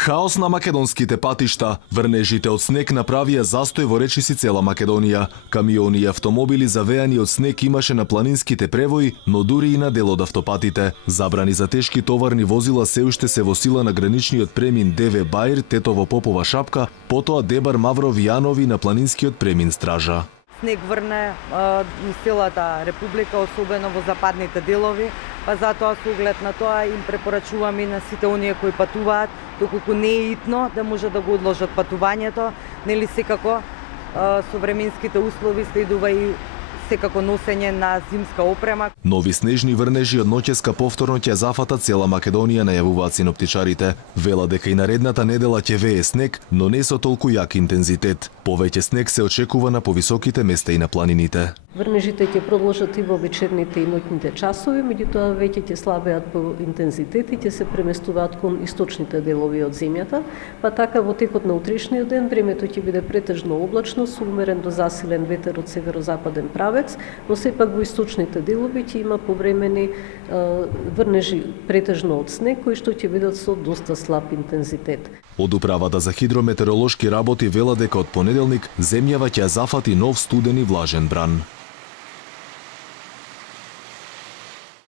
Хаос на македонските патишта. Врнежите од снег направија застој во речиси цела Македонија. Камиони и автомобили завеани од снег имаше на планинските превои, но дури и на дел од автопатите. Забрани за тешки товарни возила се уште се во сила на граничниот премин ДВ Баир, Тетово Попова Шапка, потоа Дебар Мавров Јанови на планинскиот премин Стража. Снег врне низ целата република, особено во западните делови, па затоа со оглед на тоа им препорачуваме на сите оние кои патуваат, доколку не е итно да може да го одложат патувањето, нели секако со временските услови следува и секако носење на зимска опрема. Нови снежни врнежи од ноќеска повторно ќе зафатат цела Македонија, најавуваат синоптичарите. Вела дека и наредната недела ќе вее снег, но не со толку јак интензитет. Повеќе снег се очекува на повисоките места и на планините. Врнежите ќе продолжат и во вечерните и ноќните часови, меѓутоа веќе ќе слабеат по интензитет и ќе се преместуваат кон источните делови од земјата, па така во текот на утрешниот ден времето ќе биде претежно облачно со умерен до засилен ветер од северозападен правец, но сепак во источните делови ќе има повремени врнежи претежно од снег кои што ќе бидат со доста слаб интензитет. Од управата за хидрометеоролошки работи вела дека од понеделник земјава ќе зафати нов студен и влажен бран.